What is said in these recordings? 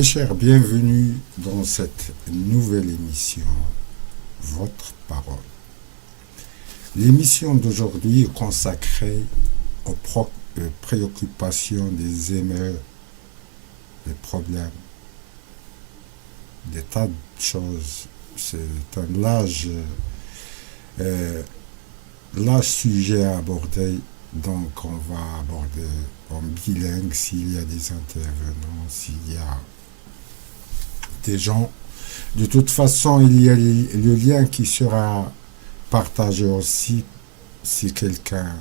Mes chers, bienvenue dans cette nouvelle émission, Votre Parole. L'émission d'aujourd'hui est consacrée aux préoccupations des aimeurs, des problèmes, des tas de choses. C'est un large sujet à aborder, donc on va aborder en bilingue s'il y a des intervenants, s'il y a des gens. De toute façon, il y a le lien qui sera partagé aussi si quelqu'un,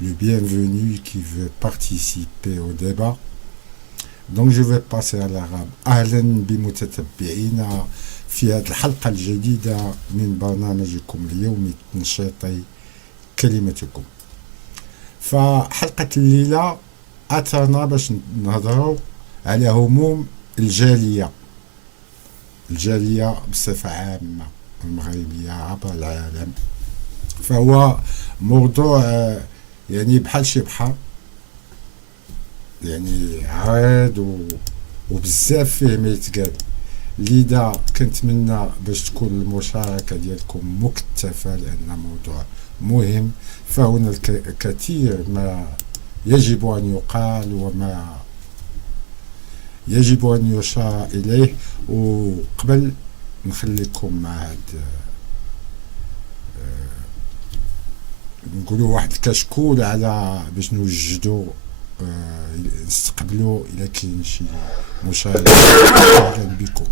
le bienvenu qui veut participer au débat. Donc je vais passer à l'arabe. أهلا بمتتبعينا في هذه الحلقة الجديدة من برنامجكم اليومي التنشيطي كلمتكم. فحلقة الليلة أتانا باش نهضروا على هموم الجالية بصفة عامة المغربية عبر العالم. فهو موضوع يعني بحال شي بحر، يعني عريض وبزاف فيه ما يتقال. لذا كنتمنى باش تكون المشاركة ديالكم مكثفة لأن موضوع مهم، فهنا الكثير ما يجب أن يقال وما يجب أن يشار إليه. وقبل نخليكم مع هاد نقولوا واحد الكشكول على باش نوجدوا نستقبلوا إلا كاين شي مشاركة. أهلا بكم.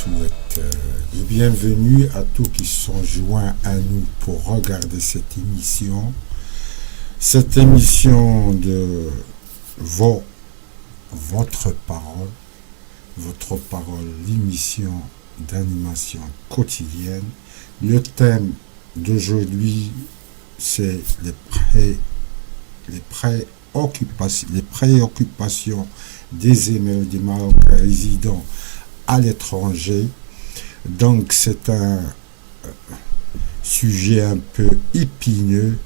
souhaite le bienvenu à tous qui sont joints à nous pour regarder cette émission. Cette émission de votre parole, l'émission d'animation quotidienne. Le thème d'aujourd'hui, c'est les préoccupations des émeutes des Marocains résidant à l'étranger. Donc c'est un sujet un peu épineux,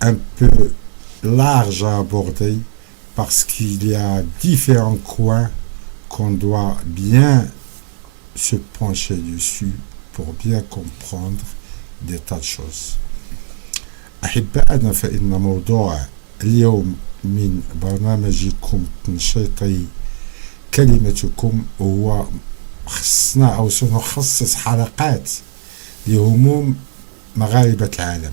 un peu large à aborder, parce qu'il y a différents coins qu'on doit bien se pencher dessus pour bien comprendre des tas de choses. أحبائنا فإن موضوع اليوم من برنامجكم تنشيطي كلمتكم هو خصنا أو سنخصص حلقات لهموم مغاربة العالم.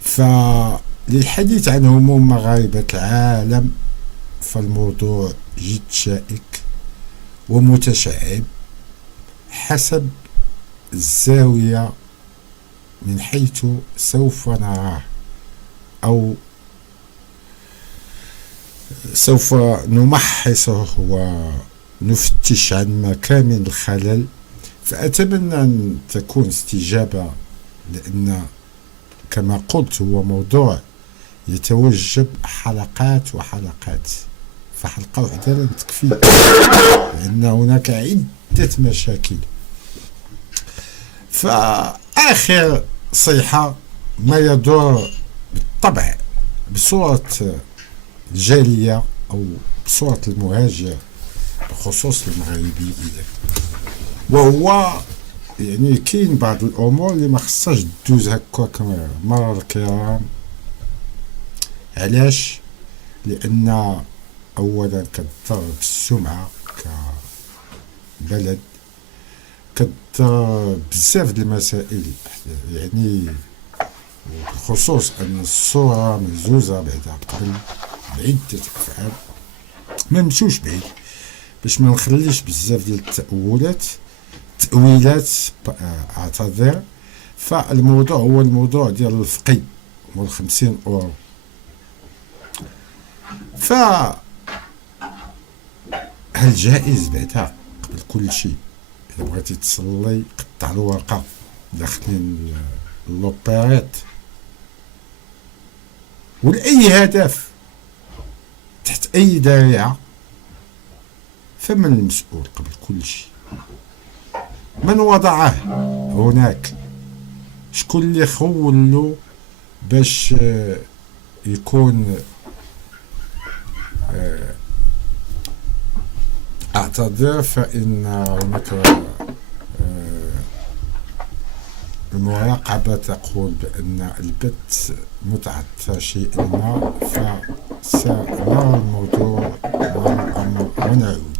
فللحديث عن هموم مغاربة العالم فالموضوع جد شائك ومتشعب حسب الزاوية من حيث سوف نراه أو سوف نمحصه ونفتش عن مكان من الخلل. فأتمنى أن تكون استجابة، لأن كما قلت هو موضوع يتوجب حلقات وحلقات، فحلقة واحدة لن تكفي، لأن هناك عدة مشاكل. فآخر صيحة ما يدور بالطبع بصورة الجالية أو بصورة المهاجر بخصوص المغاربي، وهو يعني كاين بعض الأمور اللي ما خصهاش دوز هكاك مرار الكرام. علاش؟ لأن أولا كتضر بالسمعة كبلد، كتضر بزاف د المسائل، يعني بخصوص أن الصورة مهزوزة بعدا قبل بعدة أفعال. ما نمشوش بعيد باش ما نخليش بزاف ديال التأويلات اعتذر. فالموضوع هو الموضوع ديال الفقي مول 50 أورو. هل جائز بعدا قبل كل شيء إذا بغيتي تصلي قطع الورقة داخلين لوبيريت ولأي هدف تحت أي ذريعة، فمن المسؤول قبل كل شيء؟ من وضعه هناك؟ شكون اللي خولو باش يكون اعتذر؟ فإن هناك المراقبة تقول بأن البت متعة شيء ما، فسنرى الموضوع والأمر ونعود.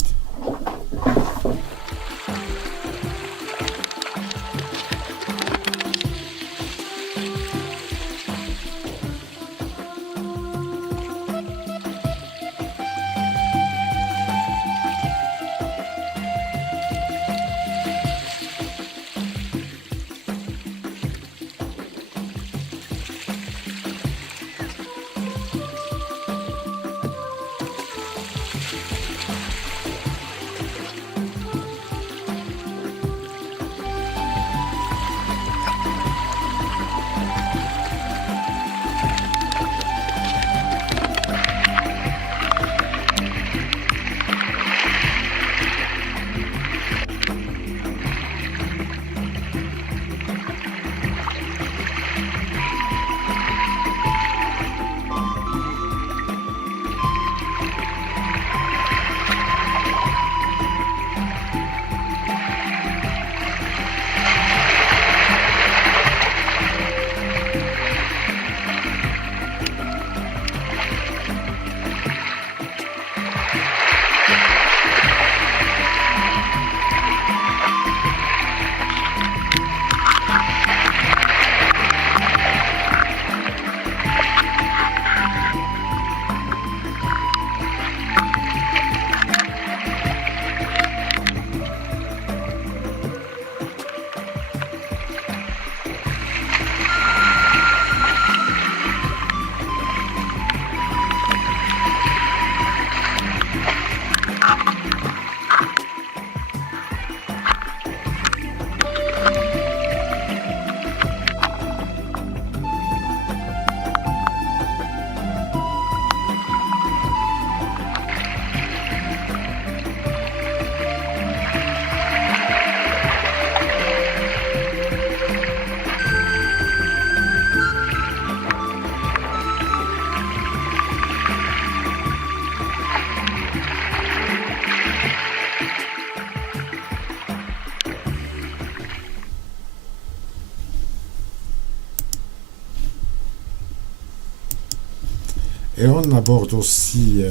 Et on aborde aussi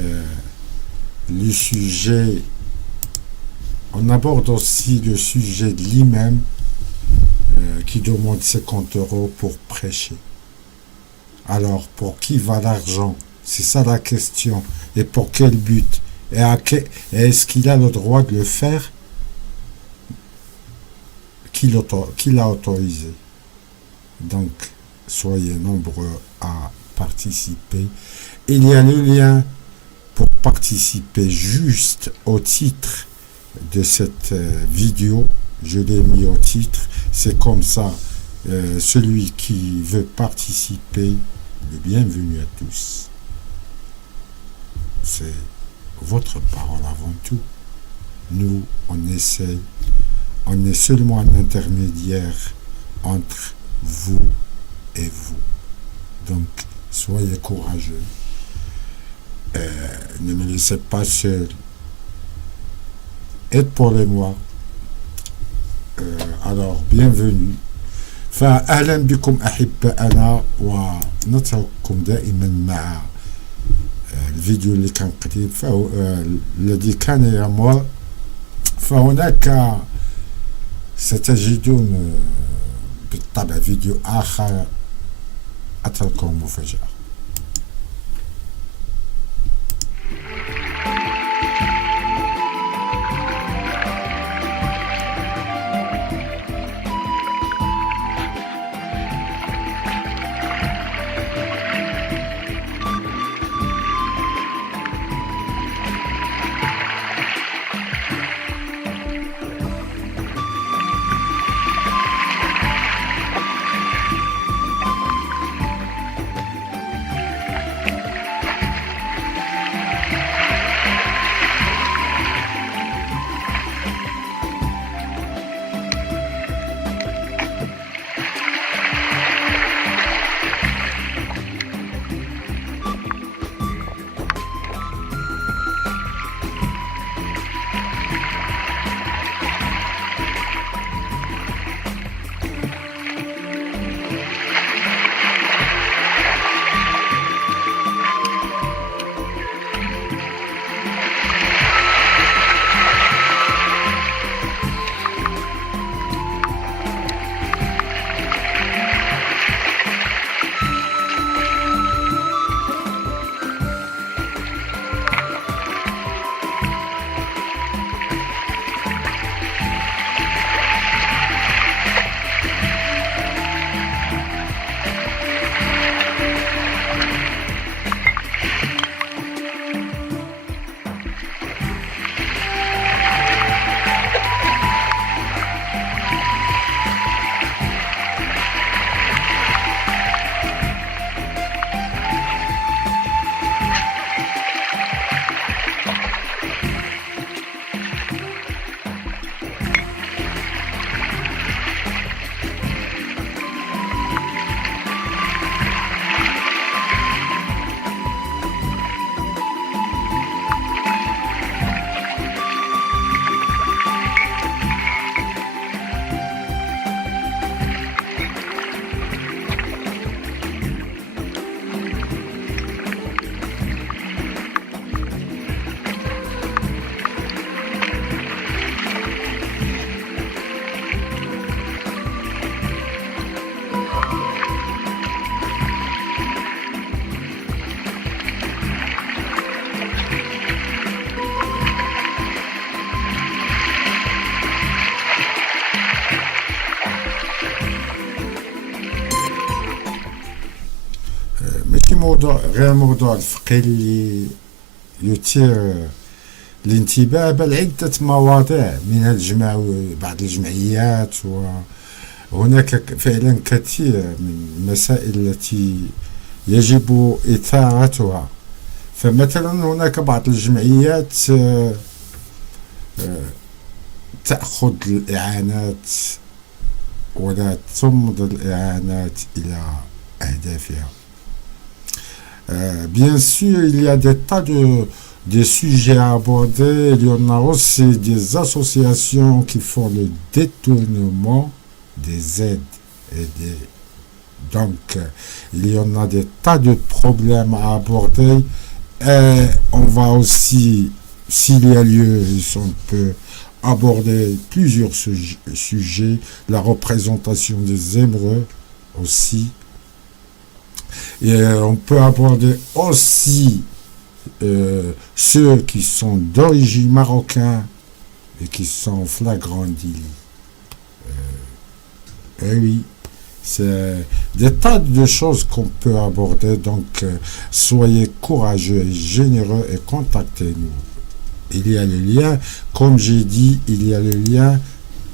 le sujet, on aborde aussi le sujet de l'imam qui demande 50 euros pour prêcher. Alors, pour qui va l'argent? C'est ça la question. Et pour quel but? Et est-ce qu'il a le droit de le faire? Qui l'a autorisé? Donc, soyez nombreux à participer. Il y a le lien pour participer juste au titre de cette vidéo. Je l'ai mis au titre. C'est comme ça, celui qui veut participer, le bienvenu à tous. C'est votre parole avant tout. Nous, on essaye. On est seulement un intermédiaire entre vous et vous. Donc, soyez courageux. Ne me laissez pas seul. Épaulez-moi. Alors, bienvenue. فأهلا بكم أحبائنا ونترككم دائما مع الفيديو اللي كان قديم الذي كان يمر. فهناك ستجدون بالطبع فيديو آخر أترككم مفاجأة. غير موضوع الفقه اللي يثير الانتباه، بل عدة مواضيع منها بعض الجمعيات، وهناك فعلا كثير من المسائل التي يجب إثارتها. فمثلا هناك بعض الجمعيات تأخذ الإعانات ولا تمضي الإعانات إلى أهدافها. Bien sûr, il y a des tas de sujets à aborder. Il y en a aussi des associations qui font le détournement des aides et des Donc, il y en a des tas de problèmes à aborder. Et on va aussi, s'il y a lieu, on peut aborder plusieurs sujets, la représentation des Hébreux aussi. Et on peut aborder aussi ceux qui sont d'origine marocaine et qui sont flagrants délits. Eh oui, c'est des tas de choses qu'on peut aborder, donc soyez courageux et généreux et contactez-nous. Il y a le lien, comme j'ai dit, il y a le lien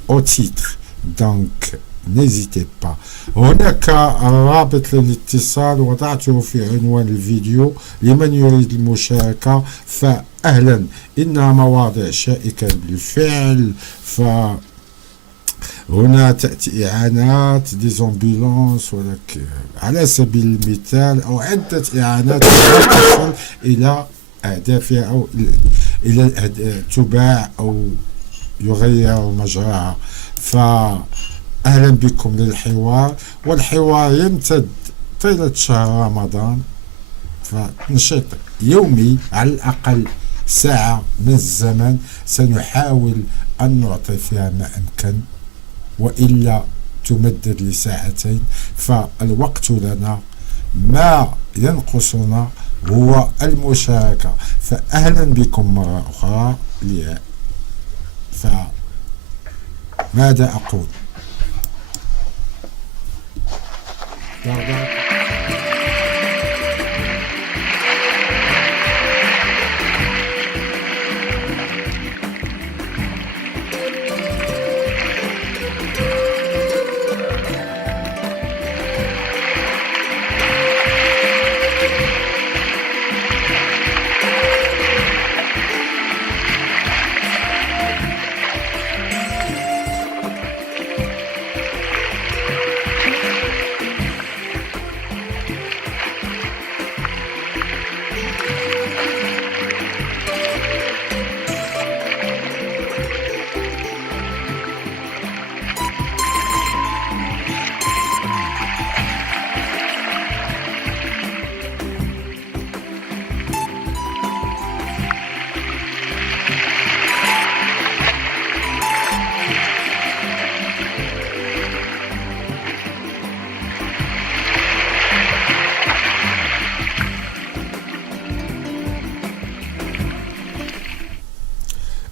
au titre, donc n'hésitez pas. هناك رابط للاتصال وضعته في عنوان الفيديو لمن يريد المشاركة فأهلا. إنها مواضيع شائكة بالفعل. هنا تأتي إعانات ديزامبولانس ولكن على سبيل المثال أو عدة إعانات تصل إلى أهدافها أو إلى تباع أو يغير مجراها. فأهلا بكم للحوار، والحوار يمتد طيلة شهر رمضان، فنشاط يومي على الأقل ساعة من الزمن سنحاول أن نعطي فيها ما أمكن، وإلا تمدد لساعتين. فالوقت لنا، ما ينقصنا هو المشاركة. فأهلا بكم مرة أخرى. فماذا أقول؟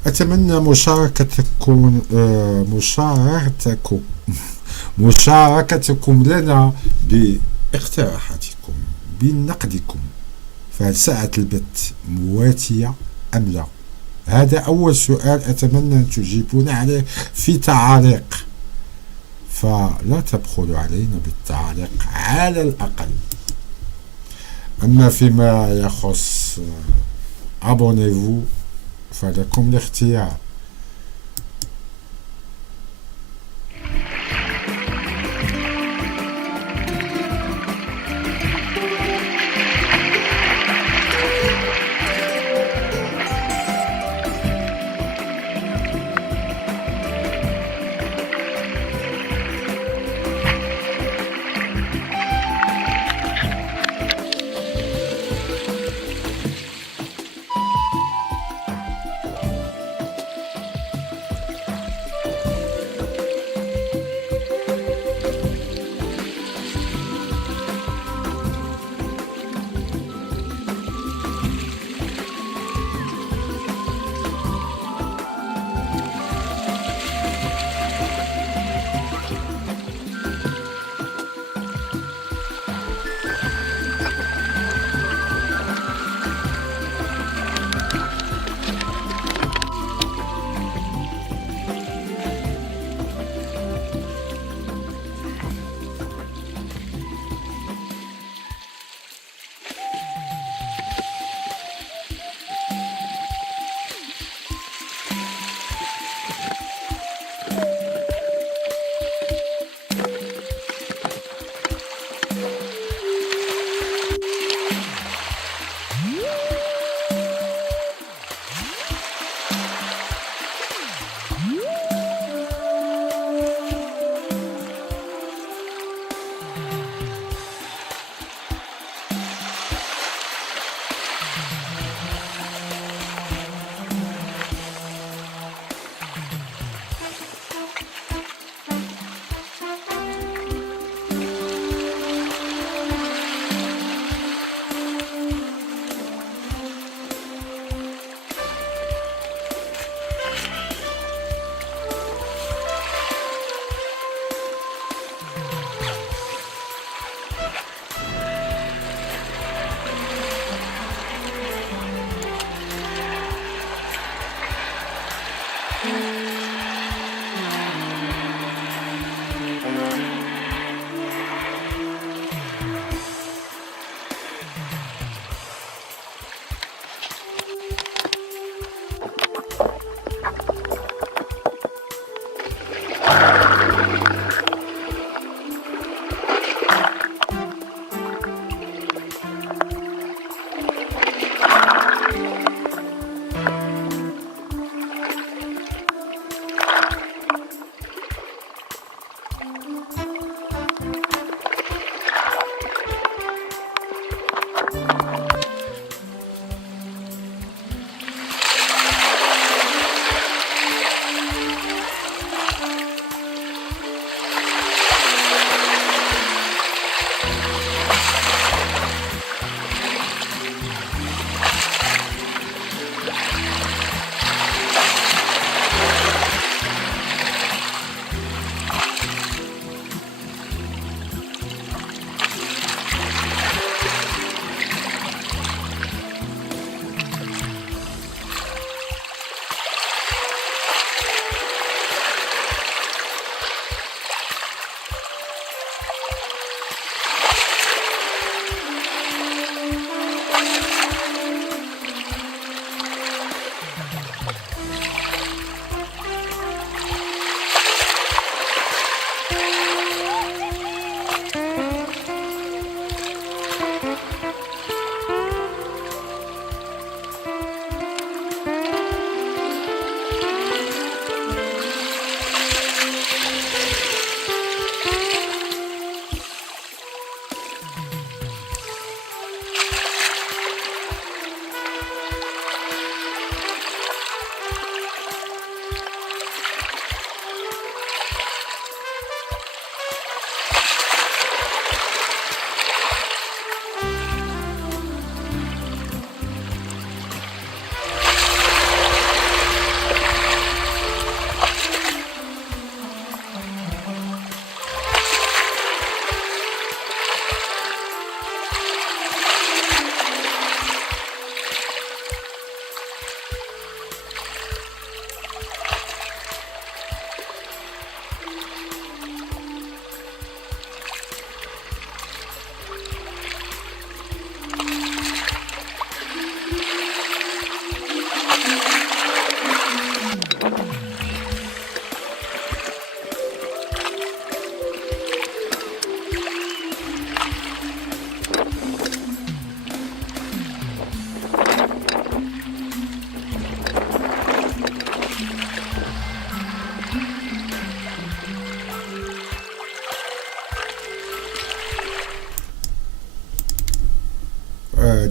أتمنى مشاركتكم لنا باقتراحاتكم بنقدكم. فهل ساعة البث مواتية أم لا؟ هذا أول سؤال أتمنى أن تجيبون عليه في تعاليق، فلا تبخلوا علينا بالتعاليق على الأقل. أما فيما يخص abonnez-vous فلكم الاختيار.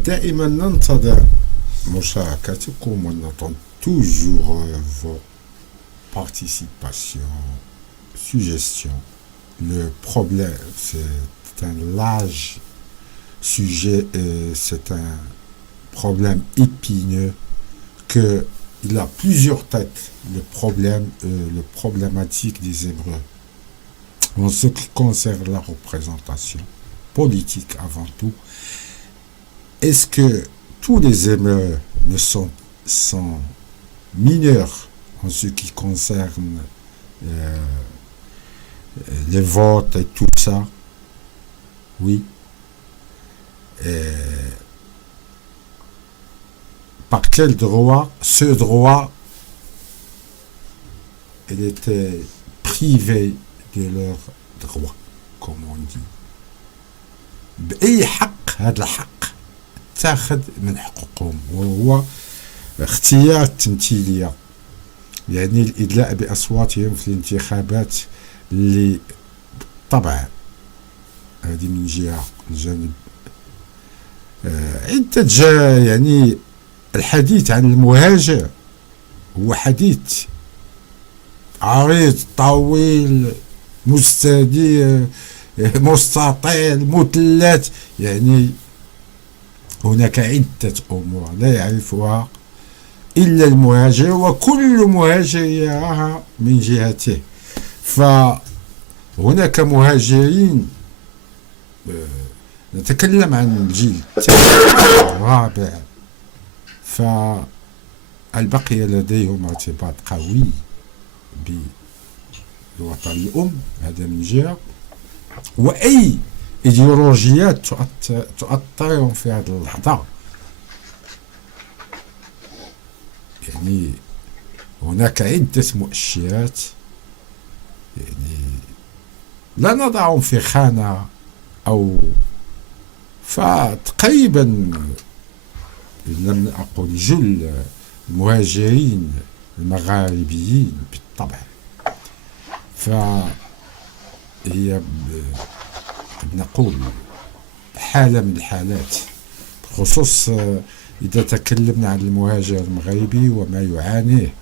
دائما ننتظر مشاركتكم ونطن toujours vos participations, suggestions. Le problème, c'est un large sujet et c'est un problème épineux que il a plusieurs têtes, le problème, le problématique des Hébreux. En ce qui concerne la représentation politique avant tout, est-ce que tous les Hébreux ne sont mineurs en ce qui concerne les votes et tout ça? Oui. Et par quel droit? Ce droit, il était privé de leur droit, comme on dit. بأي حق هذا الحق تاخذ من حقوقهم وهو اختيار التمثيلية، يعني الإدلاء بأصواتهم في الانتخابات اللي بالطبع هذه من جهة الجانب عدة يعني الحديث عن المهاجر هو حديث عريض طويل مستدير مستطيل مثلث، يعني هناك عدة أمور لا يعرفها إلا المهاجر وكل مهاجر يراها من جهته. فهناك مهاجرين، نتكلم عن الجيل الرابع، فالبقية لديهم ارتباط قوي بالوطن الأم، هذا من جهة، وأي إيديولوجيات تؤثرهم في هذه اللحظة. يعني هناك عدة مؤشرات، يعني لا نضعهم في خانة أو فتقريبا إن لم أقل جل المهاجرين المغاربيين بالطبع، فهي نقول حالة من الحالات خصوص إذا تكلمنا عن المهاجر المغربي وما يعانيه.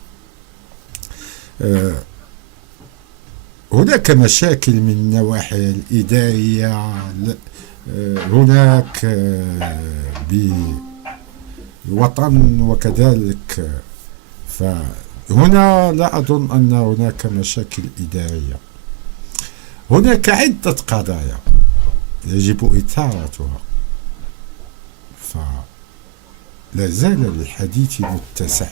هناك مشاكل من النواحي الإدارية، هناك بالوطن وكذلك. فهنا لا أظن أن هناك مشاكل إدارية، هناك عدة قضايا يجب إثارتها، فلا زال الحديث متسع.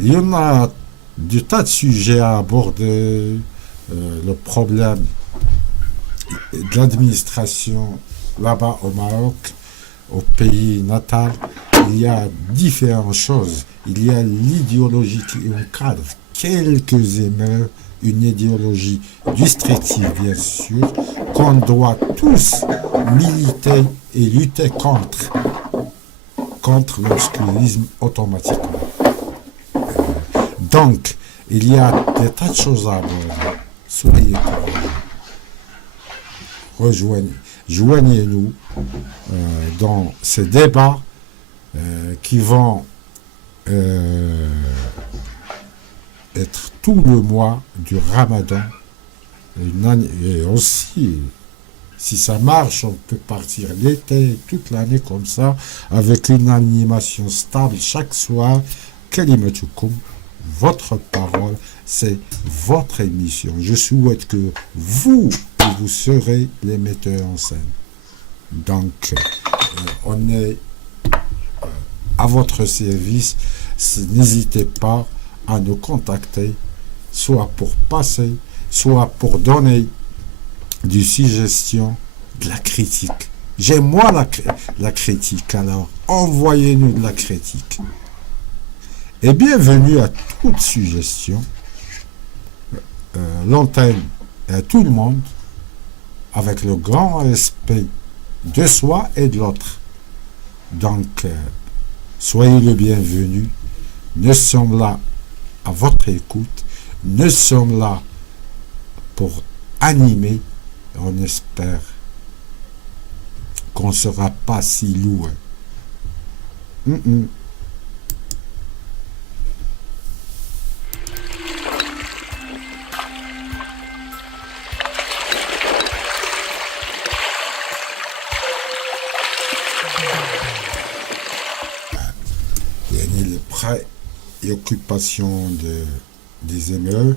Il y en a des tas de sujets à aborder, le problème de l'administration là-bas au Maroc, au pays natal. Il y a différentes choses. Il y a l'idéologie qui encadre quelques émeutes, une idéologie destructive bien sûr, qu'on doit tous militer et lutter contre l'obscurisme automatiquement. Donc, il y a des tas de choses à aborder. Soyez courageux. Joignez-nous dans ces débats qui vont être tout le mois du Ramadan. Et aussi, si ça marche, on peut partir l'été, toute l'année comme ça, avec une animation stable chaque soir. Kalimatukum, votre parole, c'est votre émission. Je souhaite que vous serez les metteurs en scène. Donc, on est à votre service. N'hésitez pas à nous contacter, soit pour passer, soit pour donner des suggestions, de la critique. J'aime moi la critique, alors envoyez-nous de la critique. Et bienvenue à toute suggestion. L'antenne est à tout le monde, avec le grand respect de soi et de l'autre. Donc, soyez le bienvenu. Nous sommes là à votre écoute. Nous sommes là pour animer. On espère qu'on ne sera pas si lourd. préoccupation des émeutes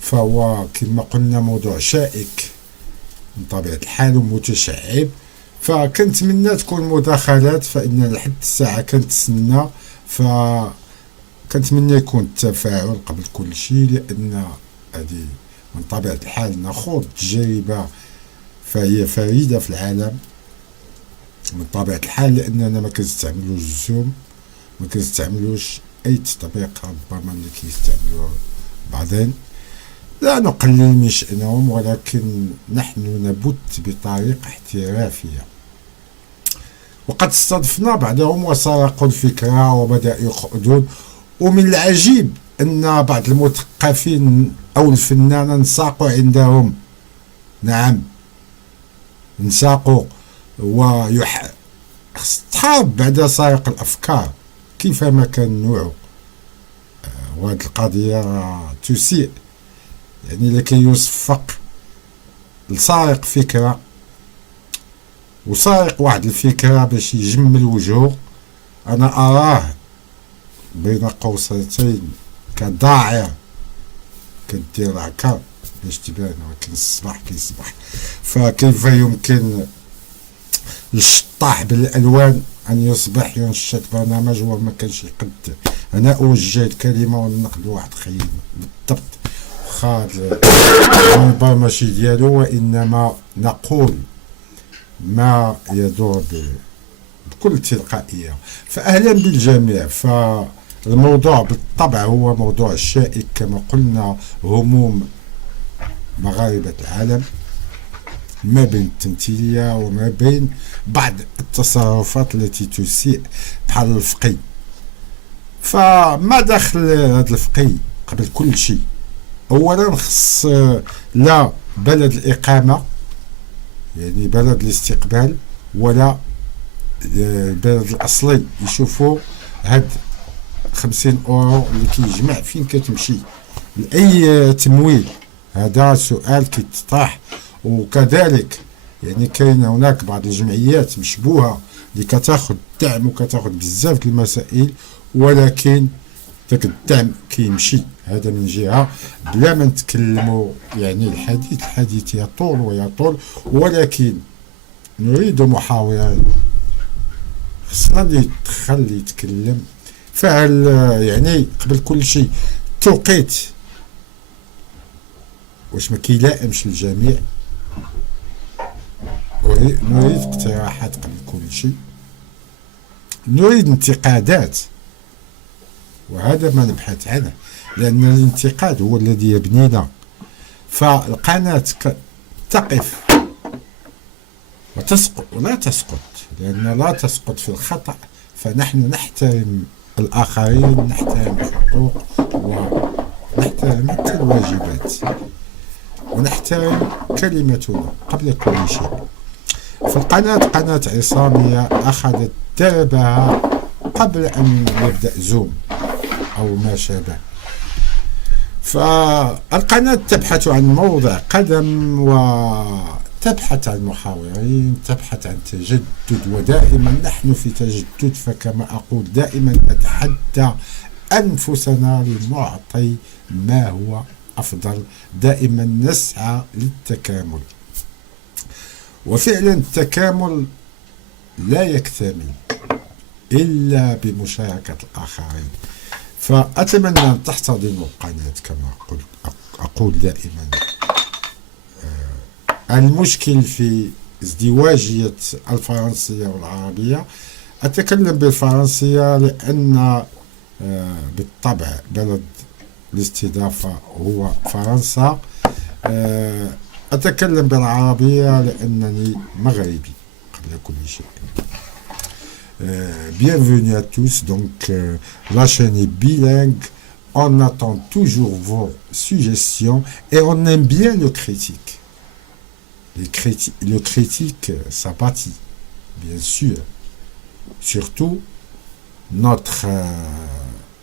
فهو كما قلنا موضوع شائك من طبيعة الحال ومتشعب، فكنتمنى تكون مداخلات، فإن لحد الساعة كنتسنى، فكنتمنى يكون التفاعل قبل كل شيء، لأن هذه من طبيعة الحال نخوض تجربة فهي فريدة في العالم من طبيعة الحال، لأننا ما كنستعملوش الزوم، ما كنستعملوش أي تطبيق ربما اللي كيستعملوه بعدين. لا نقلل من شأنهم، ولكن نحن نبت بطريقة احترافية. وقد استضفنا بعضهم وسرقوا الفكرة وبدأوا يخوضون، ومن العجيب أن بعض المثقفين أو الفنانة نساقوا عندهم، نعم نساقوا اصحاب بعد سرق الأفكار كيفما كان نوعه. وهذه القضية تسيء، يعني لكي يصفق لسارق فكرة وسارق واحد الفكرة باش يجمل وجهه، أنا أراه بين قوسين كضائع كدير هكا باش تبان، ولكن الصباح كيصبح. فكيف يمكن للشطاح بالألوان أن يصبح ينشط برنامج وهو ما كانش يقد؟ أنا أوجه الكلمة والنقد واحد خير بالضبط، خاطر البرمجي ديالو، وإنما نقول ما يدور بكل تلقائية. فأهلا بالجميع. فالموضوع بالطبع هو موضوع شائك كما قلنا، هموم مغاربة العالم ما بين التمثيلية وما بين بعض التصرفات التي تسيء بحال الفقي. فما دخل هذا الفقي قبل كل شيء؟ أولا خص لا بلد الإقامة يعني بلد الاستقبال، ولا البلد الاصلي يشوفوا هاد 50 اورو اللي كيجمع فين كتمشي لاي تمويل. هذا سؤال كيتطرح. وكذلك يعني كاين هناك بعض الجمعيات مشبوهه اللي كتاخذ دعم وكتاخذ بزاف د المسائل، ولكن ذاك الدعم كيمشي. هذا من جهه بلا ما نتكلموا، يعني الحديث يطول ويطول، ولكن نريد محاورا خصنا اللي يدخل اللي يتكلم. فهل يعني قبل كل شيء توقيت واش ما كيلائمش الجميع؟ نريد اقتراحات قبل كل شيء، نريد انتقادات، وهذا ما نبحث عنه، لأن الانتقاد هو الذي يبنينا. فالقناة تقف وتسقط ولا تسقط، لأن لا تسقط في الخطأ، فنحن نحترم الآخرين، نحترم الحقوق ونحترم حتى الواجبات، ونحترم كلمتنا قبل كل شيء. فالقناة قناة عصامية أخذت دربها قبل أن يبدأ زوم أو ما شابه. فالقناة تبحث عن موضع قدم وتبحث عن محاورين، تبحث عن تجدد، ودائما نحن في تجدد. فكما أقول دائما نتحدى أنفسنا لنعطي ما هو أفضل، دائما نسعى للتكامل، وفعلا التكامل لا يكتمل إلا بمشاركة الآخرين. فأتمنى أن تحتضنوا القناة كما أقول دائما. المشكل في ازدواجية الفرنسية والعربية. أتكلم بالفرنسية لأن بالطبع بلد الاستضافة هو فرنسا. أتكلم بالعربية لأنني مغربي قبل كل شيء. Bienvenue à tous, donc la chaîne est bilingue, on attend toujours vos suggestions et on aime bien le critique. Le critique, ça bâtit, bien sûr. Surtout, notre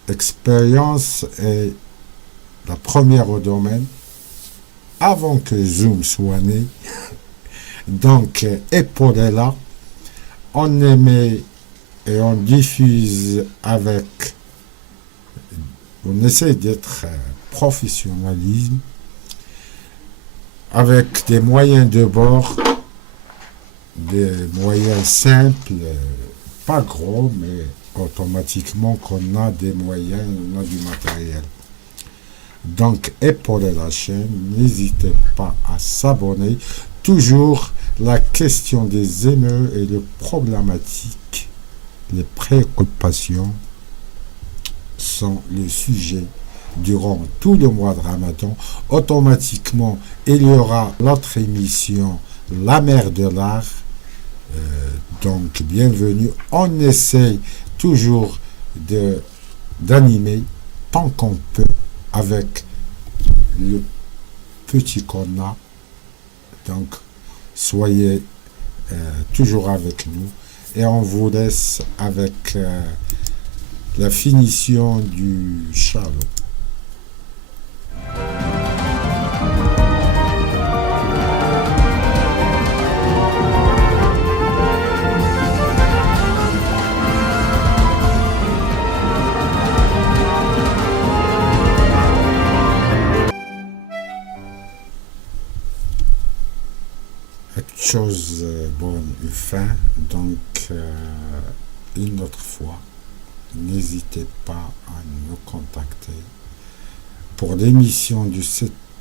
expérience est la première au domaine, avant que Zoom soit né. Donc, épaulez-la, on aimait et on diffuse avec, on essaie d'être professionnalisme, avec des moyens de bord, des moyens simples, pas gros, mais automatiquement qu'on a des moyens, on a du matériel. Donc, épaulez la chaîne, n'hésitez pas à s'abonner. Toujours la question des émeutes et les problématiques, les préoccupations sont le sujet durant tout le mois de Ramadan. Automatiquement, il y aura l'autre émission, La Mer de l'Art. Donc, bienvenue. On essaye toujours d'animer tant qu'on peut avec le petit qu'on a. Donc, soyez toujours avec nous et on vous laisse avec la finition du Shalom. Chose bonne et fin, donc une autre fois, n'hésitez pas à nous contacter. Pour l'émission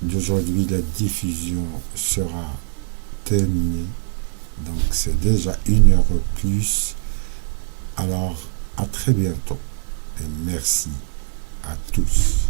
d'aujourd'hui, la diffusion sera terminée, donc c'est déjà 1 heure plus. Alors à très bientôt et merci à tous.